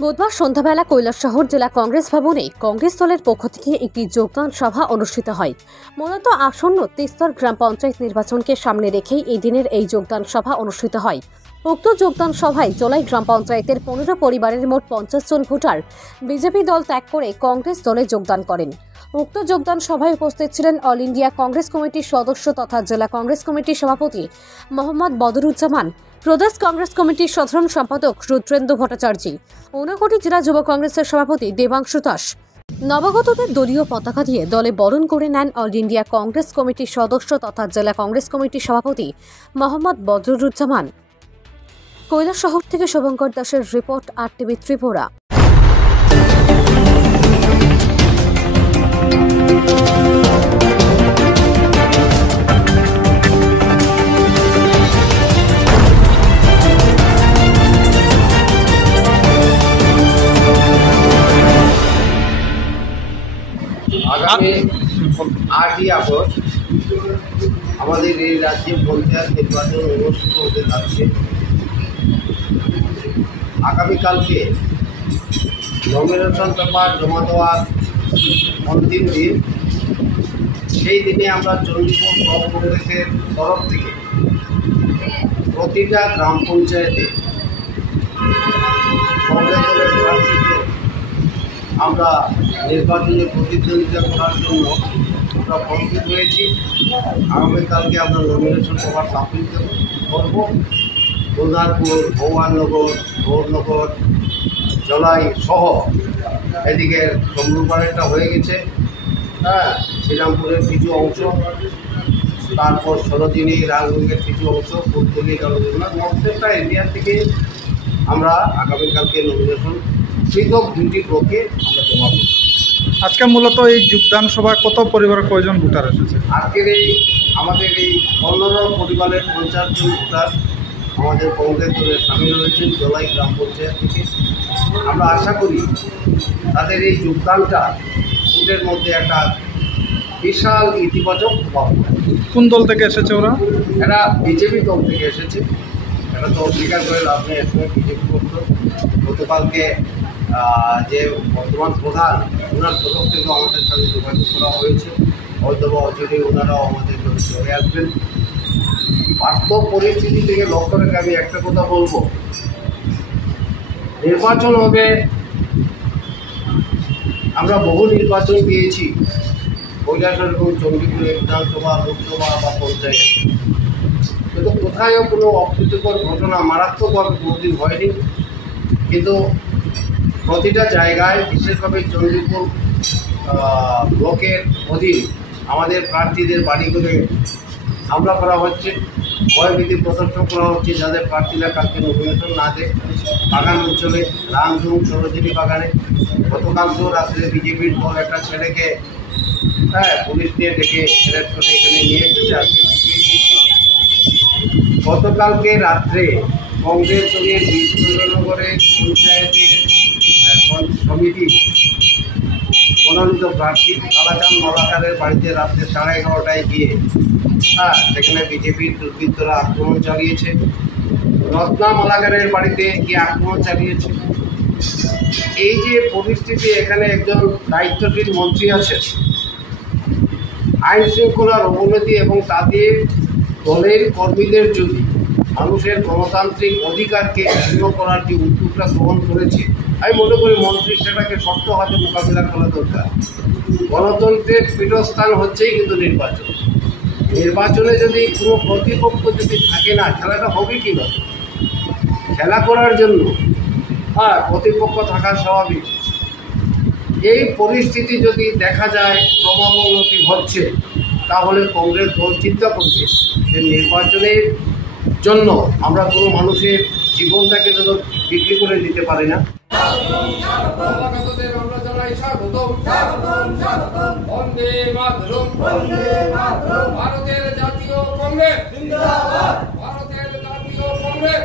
বুধবার সন্ধ্যাবেলা কৈলাসহর জেলা কংগ্রেস ভবনে কংগ্রেস দলের পক্ষ থেকে একটি যোগদান সভা অনুষ্ঠিত হয়। মূলত আসন্ন তেস্তর গ্রাম পঞ্চায়েত নির্বাচনকে সামনে রেখেই এই দিনের এই যোগদান সভা অনুষ্ঠিত হয়। উক্ত যোগদান সভায় জলাই গ্রাম পঞ্চায়েতের 15 পরিবারের মোট 50 জন ভোটার বিজেপি দল ত্যাগ করে কংগ্রেস দলে যোগদান করেন। উক্ত যোগদান সভায় উপস্থিত ছিলেন অল ইন্ডিয়া কংগ্রেস কমিটির সদস্য তথা জেলা কংগ্রেস কমিটির সভাপতি মোহাম্মদ বদরুজ্জামান, প্রদেশ কংগ্রেস কমিটির সাধারণ সম্পাদক রুদ্রেন্দ্র ভট্টাচার্য, ঊনকোটি জেলা যুব কংগ্রেসের সভাপতি দেবাংশু দাস। নবাগতদের দলীয় পতাকা দিয়ে দলে বরণ করে নেন অল ইন্ডিয়া কংগ্রেস কমিটির সদস্য তথা জেলা কংগ্রেস কমিটির সভাপতি মোহাম্মদ বদরুজ্জামান। কৈলাসহর থেকে শুভঙ্কর দাসের রিপোর্ট, RTV ত্রিপুরা। আগামী 8ই আগস্ট আমাদের এই রাজ্যে পঞ্চায়েত নির্বাচন অনুষ্ঠিত হতে যাচ্ছে। আগামীকালকে নমিনেশন পেপার জমা দেওয়ার অন্তিম দিন। সেই দিনে আমরা চণ্ডীপুর ব্লক কংগ্রেসের তরফ থেকে প্রতিটা গ্রাম পঞ্চায়েতে কংগ্রেস দলের প্রার্থীদের আমরা নির্বাচনে প্রতিদ্বন্দ্বিতা করার জন্য আমরা প্রস্তুত হয়েছি। আগামীকালকে আমরা নমিনেশন পেপার সাবমিট করব। দুর্গাপুর, ভগবাননগর, গৌরনগর, জলাই সহ এদিকে চন্দ্রপাড়েরটা হয়ে গেছে, শ্রীরামপুরের কিছু অংশ, তারপর সরোজিনী, রাজগঞ্জের কিছু অংশ, ফুলতলি, প্রত্যেকটা এরিয়া থেকে আমরা আগামীকালকে নমিনেশন পৃথক দুটি ব্লকে আমরা জমা করব। আজকে মূলত এই যোগদান সভা কত পরিবারের কয়জন ভোটার এসেছে? আজকের আমাদের এই 15 পরিবারের 50 জন ভোটার আমাদের কংগ্রেস দলে সামিল হয়েছেন জলাই গ্রাম পঞ্চায়েত থেকে। আমরা আশা করি তাদের এই যোগদানটা ভোটের মধ্যে একটা বিশাল ইতিবাচক প্রভাব পড়ে। কোন দল থেকে এসেছে ওরা? এরা বিজেপি দল থেকে এসেছে। এটা তো অস্বীকার করে লাভ নেই, একসময় বিজেপি করত। গতকালকে যে বর্তমান প্রধান, ওনার তরফ থেকে আমাদের সাথে যোগাযোগ করা হয়েছে। হয়তো বা অচিরে ওনারাও আমাদের চলে আসবেন। বাস্তব পরিস্থিতি থেকে লক্ষ্য রেখে আমি একটা কথা বলবো, নির্বাচন হবে, আমরা বহু নির্বাচন পেয়েছি কৈলাসহর এবং চণ্ডীপুরে, বিধানসভা, লোকসভা বা পঞ্চায়েত, কিন্তু কোথায়ও কোনো অপ্রীতিকর ঘটনা মারাত্মকভাবে কোনোদিন হয়নি। কিন্তু প্রতিটা জায়গায়, বিশেষভাবে চণ্ডীপুর ব্লকের অধীন আমাদের প্রার্থীদের বাড়ি করে হামলা করা হচ্ছে, ভয়ভীতি প্রদর্শন করা হচ্ছে, যাদের প্রার্থীরা কালকে নমিনেশন না দেয়। বাগান অঞ্চলে, রামধুম, সরোজিনী বাগানে গতকালকেও রাত্রে বিজেপির দল একটা ছেলেকে পুলিশ নিয়ে ডেকে অ্যারেস্ট করে এখানে নিয়ে এসেছে। আজকে গতকালকে রাত্রে কংগ্রেস দলের বিষ্ণুনগরের পঞ্চায়েতের সমিতি মনোনীত প্রার্থী কালাচাঁদ মালাকারের বাড়িতে রাত্রে 11:30টায় গিয়ে সেখানে বিজেপির দুর্বৃত্তরা আক্রমণ চালিয়েছে। রত্না মালাকারের বাড়িতে গিয়ে আক্রমণ চালিয়েছে। এই যে পরিস্থিতি, এখানে একজন দায়িত্বশীল মন্ত্রী আছেন, আইন শৃঙ্খলার অবনতি এবং তাদের দলের কর্মীদের যদি মানুষের গণতান্ত্রিক অধিকারকে ক্ষুণ্ণ করার যে উদ্যোগটা গ্রহণ করেছে, আমি মনে করি মন্ত্রী সেটাকে শক্ত হাতে মোকাবিলা করা দরকার। গণতন্ত্রের পীঠস্থান হচ্ছেই কিন্তু নির্বাচন। নির্বাচনে যদি কোনো প্রতিপক্ষ যদি থাকে না, খেলাটা হবে কীভাবে? খেলা করার জন্য প্রতিপক্ষ থাকা স্বাভাবিক। এই পরিস্থিতি যদি দেখা যায় ক্রমাবনতি হচ্ছে, তাহলে কংগ্রেস দল চিন্তা করবে যে নির্বাচনের জন্য আমরা কোনো মানুষের জীবনটাকে তো বিক্রি করে দিতে পারি না। ভারতের জাতীয় কংগ্রেস, ভারতের জাতীয় কংগ্রেস।